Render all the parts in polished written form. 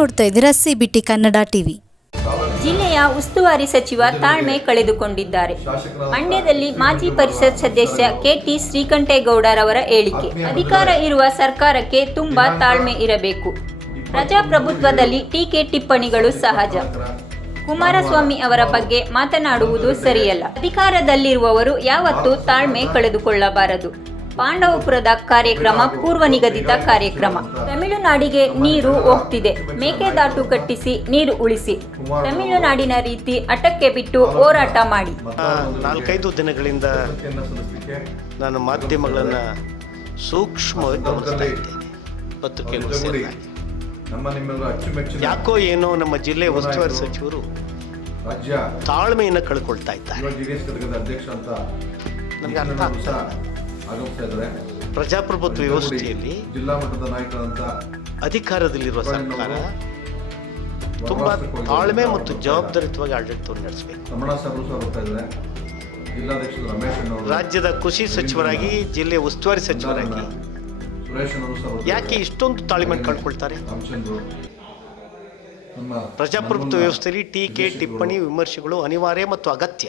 ನೋಡ್ತಾ ಇದ್ದೀರಾ CBT Kannada TV. ಜಿಲ್ಲೆಯ ಉಸ್ತುವಾರಿ ಸಚಿವ ತಾಳ್ಮೆ ಕಳೆದುಕೊಂಡಿದ್ದಾರೆ. ಮಂಡ್ಯದಲ್ಲಿ ಮಾಜಿ ಪರಿಷತ್ ಸದಸ್ಯ ಕೆಟಿ ಶ್ರೀಕಂಠೇಗೌಡರವರ ಹೇಳಿಕೆ. ಅಧಿಕಾರ ಇರುವ ಸರ್ಕಾರಕ್ಕೆ ತುಂಬಾ ತಾಳ್ಮೆ ಇರಬೇಕು. ಪ್ರಜಾಪ್ರಭುತ್ವದಲ್ಲಿ ಟೀಕೆ ಟಿಪ್ಪಣಿಗಳು ಸಹಜ. ಕುಮಾರಸ್ವಾಮಿ ಅವರ ಬಗ್ಗೆ ಮಾತನಾಡುವುದು ಸರಿಯಲ್ಲ. ಅಧಿಕಾರದಲ್ಲಿರುವವರು ಯಾವತ್ತೂ ತಾಳ್ಮೆ ಕಳೆದುಕೊಳ್ಳಬಾರದು. ಪಾಂಡವಪುರದ ಕಾರ್ಯಕ್ರಮ ಪೂರ್ವ ನಿಗದಿತ ಕಾರ್ಯಕ್ರಮ. ತಮಿಳುನಾಡಿಗೆ ನೀರು ಹೋಗ್ತಿದೆ, ಮೇಕೆದಾಟು ಕಟ್ಟಿಸಿ ನೀರು ಉಳಿಸಿ. ತಮಿಳುನಾಡಿನ ರೀತಿ ಅಟಕ್ಕೆ ಬಿಟ್ಟು ಹೋರಾಟ ಮಾಡಿ. 4-5 ದಿನಗಳಿಂದ ನಾನು ಮಾಧ್ಯಮಗಳನ್ನು ಸೂಕ್ಷ್ಮವಾಗಿ ಗಮನಿಸ್ತಾ ಇದ್ದೇನೆ. ಪತ್ರಿಕೆಗಳು ಯಾಕೋ ಏನೋ ನಮ್ಮ ಜಿಲ್ಲೆ ಉಸ್ತುವಾರಿ ಸಚಿವರು ತಾಳ್ಮೆಯನ್ನು ಕಳ್ಕೊಳ್ತಾ ಇದ್ದಾರೆ. ನನಗೆ ಅರ್ಥ ಆಗ್ತಾ ಪ್ರಜಾಪ್ರಭುತ್ವ ವ್ಯವಸ್ಥೆಯಲ್ಲಿ ಜಿಲ್ಲಾ ಮಟ್ಟದ ನಾಯಕರಂತ ಅಧಿಕಾರದಲ್ಲಿರುವ ಸರ್ಕಾರ ತುಂಬಾ ತಾಳ್ಮೆ ಮತ್ತು ಜವಾಬ್ದಾರಿಯುತವಾಗಿ ಆಡಳಿತವನ್ನು ನಡೆಸಬೇಕು. ರಾಜ್ಯದ ಕೃಷಿ ಸಚಿವರಾಗಿ, ಜಿಲ್ಲೆಯ ಉಸ್ತುವಾರಿ ಸಚಿವರಾಗಿ ಯಾಕೆ ಇಷ್ಟೊಂದು ತಾಳ್ಮೆ ಕಳ್ಕೊಳ್ತಾರೆ? ಪ್ರಜಾಪ್ರಭುತ್ವ ವ್ಯವಸ್ಥೆಯಲ್ಲಿ ಟೀಕೆ ಟಿಪ್ಪಣಿ ವಿಮರ್ಶೆಗಳು ಅನಿವಾರ್ಯ ಮತ್ತು ಅಗತ್ಯ.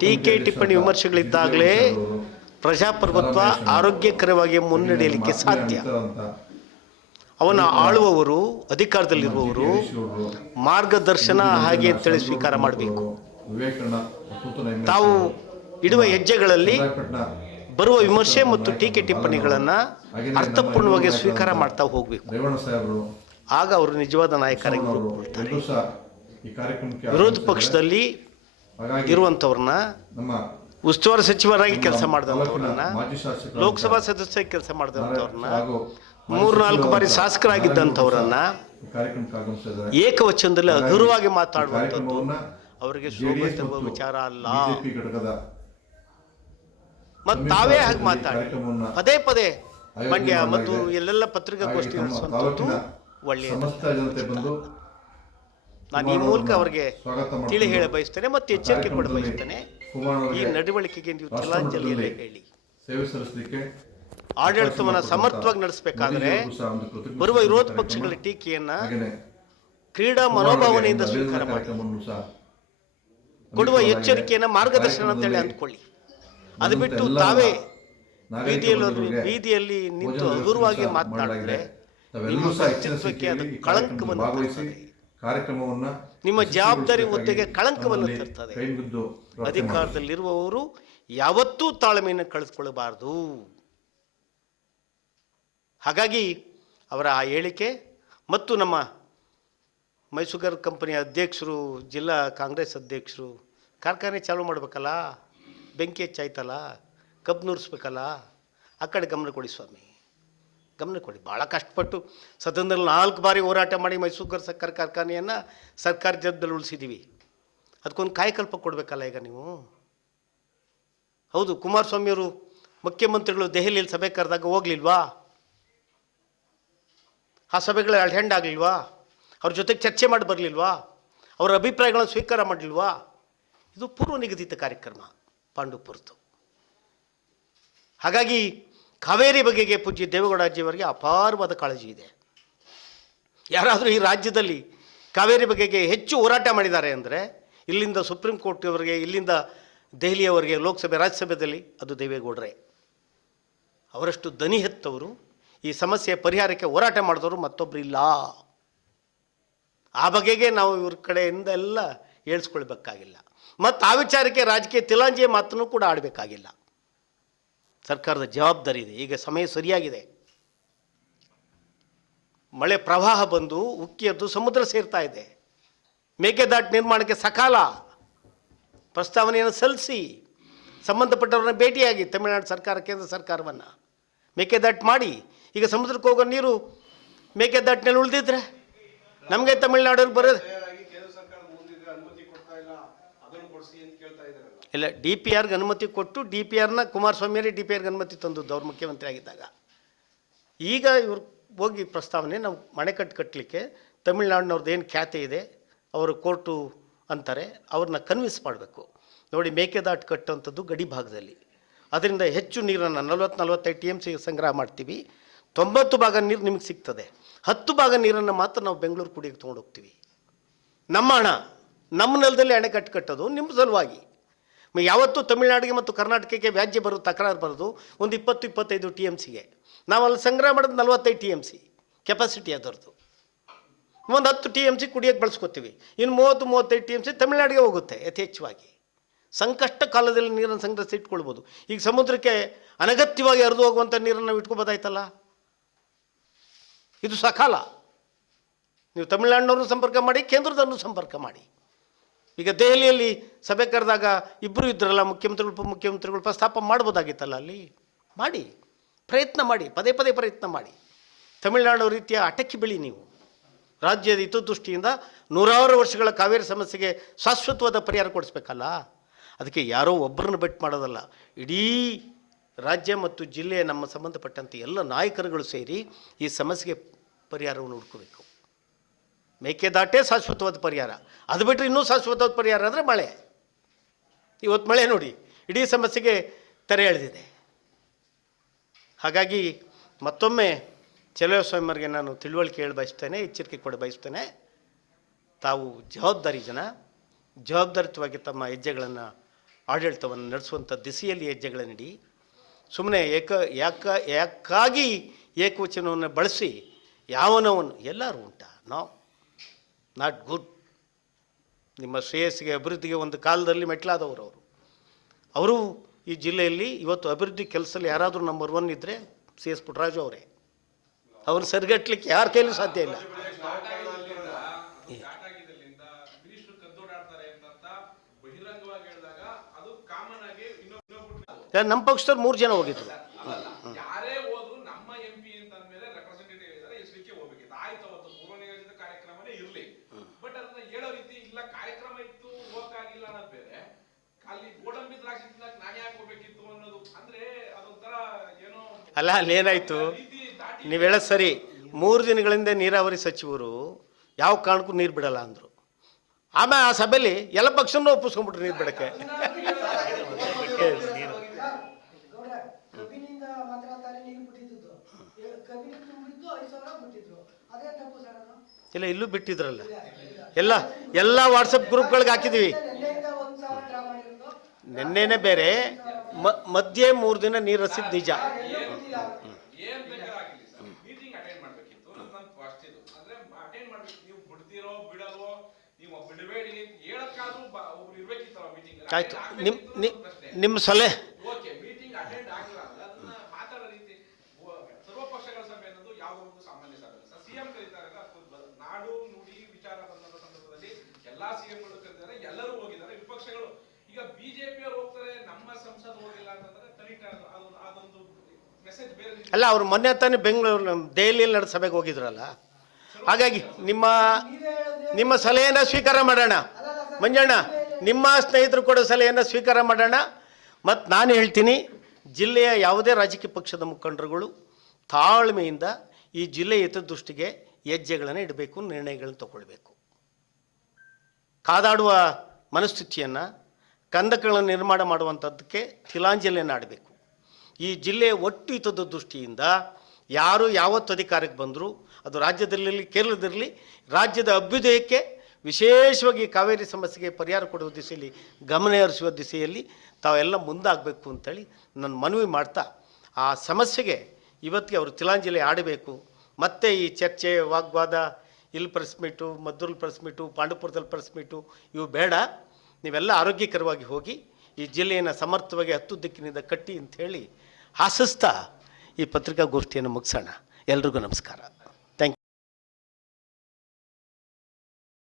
ಟೀಕೆ ಟಿಪ್ಪಣಿ ವಿಮರ್ಶೆಗಳಿದ್ದಾಗಲೇ ಪ್ರಜಾಪ್ರಭುತ್ವ ಆರೋಗ್ಯಕರವಾಗಿ ಮುನ್ನಡೆಯಲಿಕ್ಕೆ ಸಾಧ್ಯ. ಅವನ ಆಳುವವರು, ಅಧಿಕಾರದಲ್ಲಿರುವವರು ಮಾರ್ಗದರ್ಶನ ಹಾಗೆ ಅಂತೇಳಿ ಸ್ವೀಕಾರ ಮಾಡಬೇಕು. ತಾವು ಇಡುವ ಹೆಜ್ಜೆಗಳಲ್ಲಿ ಬರುವ ವಿಮರ್ಶೆ ಮತ್ತು ಟೀಕೆ ಟಿಪ್ಪಣಿಗಳನ್ನು ಅರ್ಥಪೂರ್ಣವಾಗಿ ಸ್ವೀಕಾರ ಮಾಡ್ತಾ ಹೋಗಬೇಕು. ಆಗ ಅವರು ನಿಜವಾದ ನಾಯಕರಾಗಿ ರೂಪುಗೊಳ್ತಾರೆ. ವಿರೋಧ ಪಕ್ಷದಲ್ಲಿ ಇರುವಂಥವ್ರನ್ನ, ಉಸ್ತುವಾರಿ ಸಚಿವರಾಗಿ ಕೆಲಸ ಮಾಡಿದಂಥವ್ರನ್ನ, ಲೋಕಸಭಾ ಸದಸ್ಯರಾಗಿ ಕೆಲಸ ಮಾಡಿದಂಥವ್ರನ್ನ, 3-4 ಬಾರಿ ಶಾಸಕರಾಗಿದ್ದಂಥವ್ರನ್ನ ಏಕವಚನದಲ್ಲಿ ಹಗುರವಾಗಿ ಮಾತಾಡುವಂಥದ್ದು ಅವರಿಗೆ ಶೋಭೆ ತರುವ ವಿಚಾರ ಅಲ್ಲ. ಮತ್ತು ತಾವೇ ಹಾಗೆ ಮಾತಾಡಿ ಪದೇ ಪದೇ ಮಂಡ್ಯ ಮತ್ತು ಎಲ್ಲೆಲ್ಲ ಪತ್ರಿಕಾಗೋಷ್ಠಿ ನಡೆಸುವಂಥದ್ದು ಒಳ್ಳೆಯದು. ನಾನು ಈ ಮೂಲಕ ಅವರಿಗೆ ತಿಳಿ ಹೇಳ ಬಯಸ್ತೇನೆ ಮತ್ತು ಎಚ್ಚರಿಕೆ ಕೊಡ ಬಯಸ್ತೇನೆ. ಈ ನಡವಳಿಕೆಗೆ ನೀವು ತಿಲಾಂಜಲಿಯಲ್ಲೇ ಹೇಳಿ. ಆಡಳಿತವನ್ನು ಸಮರ್ಥವಾಗಿ ನಡೆಸಬೇಕಾದ್ರೆ ಬರುವ ವಿರೋಧ ಪಕ್ಷಗಳ ಟೀಕೆಯನ್ನ ಕ್ರೀಡಾ ಮನೋಭಾವನೆಯಿಂದ ಸ್ವೀಕಾರ ಮಾಡಿ, ಕೊಡುವ ಎಚ್ಚರಿಕೆಯನ್ನ ಮಾರ್ಗದರ್ಶನ ಅಂತೇಳಿ ಅಂದ್ಕೊಳ್ಳಿ. ಅದು ಬಿಟ್ಟು ತಾವೇ ಬೀದಿಯಲ್ಲಿ ನಿಂತು ಹಗುರವಾಗಿ ಮಾತನಾಡಿದ್ರೆ ನಿಮ್ಮ ಅಸ್ತಿತ್ವಕ್ಕೆ ಅದು ಕಳಂಕವನ್ನು ತರ್ತದೆ. ನಿಮ್ಮ ಜವಾಬ್ದಾರಿ ಹುದ್ದೆಗೆ ಕಳಂಕವನ್ನು ತರ್ತದೆ. ಅಧಿಕಾರದಲ್ಲಿರುವವರು ಯಾವತ್ತೂ ತಾಳ್ಮೆಯನ್ನು ಕಳೆದುಕೊಳ್ಳಬಾರದು. ಹಾಗಾಗಿ ಅವರ ಆ ಹೇಳಿಕೆ ಮತ್ತು ನಮ್ಮ ಮೈಸೂಗರ್ ಕಂಪನಿಯ ಅಧ್ಯಕ್ಷರು, ಜಿಲ್ಲಾ ಕಾಂಗ್ರೆಸ್ ಅಧ್ಯಕ್ಷರು ಕಾರ್ಖಾನೆ ಚಾಲೂ ಮಾಡಬೇಕಲ್ಲ, ಬೆಂಕಿ ಹೆಚ್ಚಾಯ್ತಲ್ಲ, ಕಬ್ಬು ನುರಿಸ್ಬೇಕಲ್ಲ, ಆ ಕಡೆ ಗಮನ ಕೊಡಿ ಸ್ವಾಮಿ, ಗಮನ ಕೊಡಿ. ಭಾಳ ಕಷ್ಟಪಟ್ಟು ಸದನದಲ್ಲಿ 4 ಬಾರಿ ಹೋರಾಟ ಮಾಡಿ ಮೈಸೂರು ಸಕ್ಕರೆ ಕಾರ್ಖಾನೆಯನ್ನು ಸರ್ಕಾರಿ ಜವಾಬ್ದಾರಿ ಉಳಿಸಿದ್ದೀವಿ. ಅದಕ್ಕೊಂದು ಕಾಯಕಲ್ಪ ಕೊಡಬೇಕಲ್ಲ ಈಗ ನೀವು. ಹೌದು, ಕುಮಾರಸ್ವಾಮಿಯವರು ಮುಖ್ಯಮಂತ್ರಿಗಳು ದೆಹಲಿಯಲ್ಲಿ ಸಭೆ ಕರೆದಾಗ ಹೋಗ್ಲಿಲ್ವಾ? ಆ ಸಭೆಗಳು ಅಟೆಂಡ್ ಆಗಲಿಲ್ವಾ? ಅವ್ರ ಜೊತೆಗೆ ಚರ್ಚೆ ಮಾಡಿ ಬರಲಿಲ್ವಾ? ಅವರ ಅಭಿಪ್ರಾಯಗಳನ್ನು ಸ್ವೀಕಾರ ಮಾಡಲಿಲ್ವಾ? ಇದು ಪೂರ್ವ ನಿಗದಿತ ಕಾರ್ಯಕ್ರಮ ಪಾಂಡವಪುರದ್ದು. ಹಾಗಾಗಿ ಕಾವೇರಿ ಬಗೆಗೆ ಪೂಜ್ಯ ದೇವೇಗೌಡಜಿಯವರಿಗೆ ಅಪಾರವಾದ ಕಾಳಜಿ ಇದೆ. ಯಾರಾದರೂ ಈ ರಾಜ್ಯದಲ್ಲಿ ಕಾವೇರಿ ಬಗೆಗೆ ಹೆಚ್ಚು ಹೋರಾಟ ಮಾಡಿದ್ದಾರೆ ಅಂದರೆ ಇಲ್ಲಿಂದ ಸುಪ್ರೀಂ ಕೋರ್ಟ್ವರೆಗೆ, ಇಲ್ಲಿಂದ ದೆಹಲಿಯವರೆಗೆ, ಲೋಕಸಭೆ ರಾಜ್ಯಸಭೆಯಲ್ಲಿ ಅದು ದೇವೇಗೌಡರೇ. ಅವರಷ್ಟು ದನಿ ಹೆತ್ತವರು, ಈ ಸಮಸ್ಯೆ ಪರಿಹಾರಕ್ಕೆ ಹೋರಾಟ ಮಾಡಿದವರು ಮತ್ತೊಬ್ಬರು ಇಲ್ಲ. ಆ ಬಗೆಗೆ ನಾವು ಇವ್ರ ಕಡೆಯಿಂದ ಎಲ್ಲ ಹೇಳ್ಸ್ಕೊಳ್ಬೇಕಾಗಿಲ್ಲ. ಮತ್ತು ಆ ವಿಚಾರಕ್ಕೆ ರಾಜಕೀಯ ತಿಲಾಂಜಿಯ ಮಾತನ್ನು ಕೂಡ ಆಡಬೇಕಾಗಿಲ್ಲ. ಸರ್ಕಾರದ ಜವಾಬ್ದಾರಿ ಇದೆ. ಈಗ ಸಮಯ ಸರಿಯಾಗಿದೆ. ಮಳೆ ಪ್ರವಾಹ ಬಂದು ಉಕ್ಕಿಯದ್ದು ಸಮುದ್ರ ಸೇರ್ತಾ ಇದೆ. ಮೇಕೆದಾಟು ನಿರ್ಮಾಣಕ್ಕೆ ಸಕಾಲ ಪ್ರಸ್ತಾವನೆಯನ್ನು ಸಲ್ಲಿಸಿ ಸಂಬಂಧಪಟ್ಟವ್ರನ್ನ ಭೇಟಿಯಾಗಿ ತಮಿಳುನಾಡು ಸರ್ಕಾರ, ಕೇಂದ್ರ ಸರ್ಕಾರವನ್ನು ಮೇಕೆದಾಟು ಮಾಡಿ, ಈಗ ಸಮುದ್ರಕ್ಕೆ ಹೋಗೋ ನೀರು ಮೇಕೆದಾಟಿನಲ್ಲಿ ಉಳಿದಿದ್ರೆ ನಮಗೆ ತಮಿಳುನಾಡಲ್ಲಿ ಬರೋದು ಇಲ್ಲ. DPRಗೆ ಅನುಮತಿ ಕೊಟ್ಟು DPRನ ಕುಮಾರಸ್ವಾಮಿಯವರೇ DPRಗೆ ಅನುಮತಿ ತಂದದ್ದು ಅವ್ರು ಮುಖ್ಯಮಂತ್ರಿ ಆಗಿದ್ದಾಗ. ಈಗ ಇವ್ರು ಹೋಗಿ ಪ್ರಸ್ತಾವನೆ ನಾವು ಮಣೆಕಟ್ಟು ಕಟ್ಟಲಿಕ್ಕೆ ತಮಿಳುನಾಡಿನವ್ರದ್ದು ಏನು ಖ್ಯಾತೆ ಇದೆ, ಅವರು ಕೋರ್ಟು ಅಂತಾರೆ, ಅವ್ರನ್ನ ಕನ್ವಿನ್ಸ್ ಮಾಡಬೇಕು. ನೋಡಿ, ಮೇಕೆದಾಟು ಕಟ್ಟುವಂಥದ್ದು ಗಡಿ ಭಾಗದಲ್ಲಿ, ಅದರಿಂದ ಹೆಚ್ಚು ನೀರನ್ನು 40-45 TMC ಸಂಗ್ರಹ ಮಾಡ್ತೀವಿ. 90 ಭಾಗ ನೀರು ನಿಮಗೆ ಸಿಗ್ತದೆ. 10 ಭಾಗ ನೀರನ್ನು ಮಾತ್ರ ನಾವು ಬೆಂಗಳೂರು ಕುಡಿಯೋಕ್ಕೆ ತೊಗೊಂಡೋಗ್ತೀವಿ. ನಮ್ಮ ಹಣ, ನಮ್ಮ ನೆಲದಲ್ಲಿ ಅಣೆಕಟ್ಟು ಕಟ್ಟೋದು ನಿಮ್ಮ ಸಲುವಾಗಿ. ಯಾವತ್ತೂ ತಮಿಳುನಾಡಿಗೆ ಮತ್ತು ಕರ್ನಾಟಕಕ್ಕೆ ವ್ಯಾಜ್ಯ ಬರೋದು, ತಕರಾರು ಬರೋದು ಒಂದು 20-25 TMCಗೆ. ನಾವು ಅಲ್ಲಿ ಸಂಗ್ರಹ ಮಾಡೋದು 45 TMC ಕೆಪಾಸಿಟಿ ಅದರದ್ದು. ಒಂದು 10 TMC ಕುಡಿಯೋಕ್ಕೆ ಬಳಸ್ಕೊತೀವಿ. ಇನ್ನು 30-35 TMC ತಮಿಳುನಾಡಿಗೆ ಹೋಗುತ್ತೆ ಯಥೇಚ್ಛವಾಗಿ. ಸಂಕಷ್ಟ ಕಾಲದಲ್ಲಿ ನೀರನ್ನು ಸಂಗ್ರಹಿಸಿ ಇಟ್ಕೊಳ್ಬೋದು. ಈಗ ಸಮುದ್ರಕ್ಕೆ ಅನಗತ್ಯವಾಗಿ ಹರಿದು ಹೋಗುವಂಥ ನೀರನ್ನು ನಾವು ಇಟ್ಕೊಬೋದಾಯ್ತಲ್ಲ. ಇದು ಸಕಾಲ. ನೀವು ತಮಿಳುನಾಡಿನವ್ರನ್ನ ಸಂಪರ್ಕ ಮಾಡಿ, ಕೇಂದ್ರದವ್ರನ್ನೂ ಸಂಪರ್ಕ ಮಾಡಿ. ಈಗ ದೆಹಲಿಯಲ್ಲಿ ಸಭೆ ಕರೆದಾಗ ಇಬ್ಬರು ಇದ್ರಲ್ಲ, ಮುಖ್ಯಮಂತ್ರಿಗಳು ಉಪಮುಖ್ಯಮಂತ್ರಿಗಳು, ಪ್ರಸ್ತಾಪ ಮಾಡ್ಬೋದಾಗಿತ್ತಲ್ಲ. ಅಲ್ಲಿ ಮಾಡಿ, ಪ್ರಯತ್ನ ಮಾಡಿ, ಪದೇ ಪದೇ ಪ್ರಯತ್ನ ಮಾಡಿ. ತಮಿಳುನಾಡು ರೀತಿಯ ಅಟಕ್ಕಿ ಬೆಳಿ ನೀವು. ರಾಜ್ಯದ ಹಿತದೃಷ್ಟಿಯಿಂದ 100 ವರ್ಷಗಳ ಕಾವೇರಿ ಸಮಸ್ಯೆಗೆ ಶಾಶ್ವತವಾದ ಪರಿಹಾರ ಕೊಡಿಸ್ಬೇಕಲ್ಲ. ಅದಕ್ಕೆ ಯಾರೋ ಒಬ್ಬರನ್ನು ಬೆಟ್ ಮಾಡೋದಲ್ಲ, ಇಡೀ ರಾಜ್ಯ ಮತ್ತು ಜಿಲ್ಲೆಯ ನಮ್ಮ ಸಂಬಂಧಪಟ್ಟಂತೆ ಎಲ್ಲ ನಾಯಕರುಗಳು ಸೇರಿ ಈ ಸಮಸ್ಯೆಗೆ ಪರಿಹಾರವನ್ನು ಹುಡ್ಕೋಬೇಕು. ಮೇಕೆದಾಟೆ ಶಾಶ್ವತವಾದ ಪರಿಹಾರ. ಅದು ಬಿಟ್ಟರೆ ಇನ್ನೂ ಶಾಶ್ವತವಾದ ಪರಿಹಾರ ಅಂದರೆ ಮಳೆ. ಇವತ್ತು ಮಳೆ ನೋಡಿ ಇಡೀ ಸಮಸ್ಯೆಗೆ ತೆರೆ ಎಳೆದಿದೆ. ಹಾಗಾಗಿ ಮತ್ತೊಮ್ಮೆ ಚಲುವಸ್ವಾಮಿಯವರಿಗೆ ನಾನು ತಿಳುವಳಿಕೆ ಹೇಳಿ ಬಯಸ್ತೇನೆ, ಎಚ್ಚರಿಕೆ ಕೊಡ ಬಯಸ್ತೇನೆ. ತಾವು ಜವಾಬ್ದಾರಿ ಜನ, ಜವಾಬ್ದಾರಿತವಾಗಿ ತಮ್ಮ ಹೆಜ್ಜೆಗಳನ್ನು, ಆಡಳಿತವನ್ನು ನಡೆಸುವಂಥ ದಿಸೆಯಲ್ಲಿ ಹೆಜ್ಜೆಗಳನ್ನು ಇಡಿ. ಸುಮ್ಮನೆ ಯಾಕಾಗಿ ಏಕವಚನವನ್ನು ಬಳಸಿ ಯಾವನವನ್ನು ಎಲ್ಲರೂ ಉಂಟ, ನಾವು ನಾಟ್ ಗುಡ್. ನಿಮ್ಮ ಶ್ರೇಯಸ್ಸಿಗೆ, ಅಭಿವೃದ್ಧಿಗೆ ಒಂದು ಕಾಲದಲ್ಲಿ ಮೆಟ್ಲಾದವರು ಅವರು ಈ ಜಿಲ್ಲೆಯಲ್ಲಿ ಇವತ್ತು ಅಭಿವೃದ್ಧಿ ಕೆಲಸದಲ್ಲಿ ಯಾರಾದರೂ ನಂಬರ್ 1 ಇದ್ದರೆ CS ಪುಟ್ಟರಾಜು ಅವರೇ. ಅವ್ರನ್ನ ಸರಿಗಟ್ಟಲಿಕ್ಕೆ ಯಾರ ಕೈಲೂ ಸಾಧ್ಯ ಇಲ್ಲ. ನಮ್ಮ ಪಕ್ಷದವ್ರು 3 ಜನ ಹೋಗಿದ್ರು. ಅಲ್ಲ, ಅಲ್ಲೇನಾಯ್ತು ನೀವು ಹೇಳೋದು ಸರಿ. 3 ದಿನಗಳಿಂದ ನೀರಾವರಿ ಸಚಿವರು ಯಾವ ಕಾರಣಕ್ಕೂ ನೀರು ಬಿಡಲ್ಲ ಅಂದರು. ಆಮೇಲೆ ಆ ಸಭೆಯಲ್ಲಿ ಎಲ್ಲ ಪಕ್ಷನೂ ಒಪ್ಪಿಸ್ಕೊಂಡ್ಬಿಟ್ರು ನೀರು ಬಿಡಕ್ಕೆ. ಇಲ್ಲ, ಇಲ್ಲೂ ಬಿಟ್ಟಿದ್ರಲ್ಲ, ಎಲ್ಲ ವಾಟ್ಸಪ್ ಗ್ರೂಪ್ಗಳಿಗೆ ಹಾಕಿದ್ದೀವಿ. ನಿನ್ನೆನೇ ಬೇರೆ, ಮಧ್ಯೆ 3 ದಿನ ನೀರು ಹರಿಸಿದ್ದು ನಿಜ. ಆಯ್ತು, ನಿಮ್ಮ ಸಲಹೆ ಅಲ್ಲ. ಅವ್ರು ಮೊನ್ನೆ ತಾನೇ ಬೆಂಗಳೂರು ದೆಹಲಿಯಲ್ಲಿ ನಡೆದ ಸಭೆಗೆ ಹೋಗಿದ್ರಲ್ಲ. ಹಾಗಾಗಿ ನಿಮ್ಮ ಸಲಹೆಯನ್ನು ಸ್ವೀಕಾರ ಮಾಡೋಣ. ಮಂಜಣ್ಣ, ನಿಮ್ಮ ಸ್ನೇಹಿತರು ಕೊಡೋ ಸಲಹೆಯನ್ನು ಸ್ವೀಕಾರ ಮಾಡೋಣ. ಮತ್ತು ನಾನು ಹೇಳ್ತೀನಿ, ಜಿಲ್ಲೆಯ ಯಾವುದೇ ರಾಜಕೀಯ ಪಕ್ಷದ ಮುಖಂಡರುಗಳು ತಾಳ್ಮೆಯಿಂದ ಈ ಜಿಲ್ಲೆಯ ಹಿತದೃಷ್ಟಿಗೆ ಹೆಜ್ಜೆಗಳನ್ನು ಇಡಬೇಕು, ನಿರ್ಣಯಗಳನ್ನು ತಗೊಳ್ಬೇಕು. ಕಾದಾಡುವ ಮನಸ್ಥಿತಿಯನ್ನು, ಕಂದಕಗಳನ್ನು ನಿರ್ಮಾಣ ಮಾಡುವಂಥದ್ದಕ್ಕೆ ತಿಲಾಂಜಲಿಯನ್ನು ಆಡಬೇಕು. ಈ ಜಿಲ್ಲೆಯ ಒಟ್ಟು ಹಿತದ ದೃಷ್ಟಿಯಿಂದ ಯಾರು ಯಾವತ್ತು ಅಧಿಕಾರಕ್ಕೆ ಬಂದರೂ, ಅದು ರಾಜ್ಯದಲ್ಲಿರಲಿ ಕೇರಳದಿರಲಿ, ರಾಜ್ಯದ ಅಭ್ಯುದಯಕ್ಕೆ, ವಿಶೇಷವಾಗಿ ಕಾವೇರಿ ಸಮಸ್ಯೆಗೆ ಪರಿಹಾರ ಕೊಡುವ ದಿಸೆಯಲ್ಲಿ, ಗಮನ ಹರಿಸುವ ದಿಸೆಯಲ್ಲಿ ತಾವೆಲ್ಲ ಮುಂದಾಗಬೇಕು ಅಂತೇಳಿ ನಾನು ಮನವಿ ಮಾಡ್ತಾ, ಆ ಸಮಸ್ಯೆಗೆ ಇವತ್ತಿಗೆ ಅವರು ತಿಲಾಂಜಲಿ ಆಡಬೇಕು. ಮತ್ತು ಈ ಚರ್ಚೆ, ವಾಗ್ವಾದ, ಇಲ್ಲಿ ಪ್ರೆಸ್ ಮೀಟು, ಮದ್ದೂರಲ್ಲಿ ಪ್ರೆಸ್ ಮೀಟು, ಪಾಂಡವಪುರದಲ್ಲಿ ಪ್ರೆಸ್ ಮೀಟು ಇವು ಬೇಡ. ನೀವೆಲ್ಲ ಆರೋಗ್ಯಕರವಾಗಿ ಹೋಗಿ ಈ ಜಿಲ್ಲೆಯನ್ನು ಸಮರ್ಥವಾಗಿ 10 ದಿಕ್ಕಿನಿಂದ ಕಟ್ಟಿ ಅಂಥೇಳಿ ಆಶಿಸ್ತಾ ಈ ಪತ್ರಿಕಾಗೋಷ್ಠಿಯನ್ನು ಮುಗಿಸೋಣ. ಎಲ್ರಿಗೂ ನಮಸ್ಕಾರ.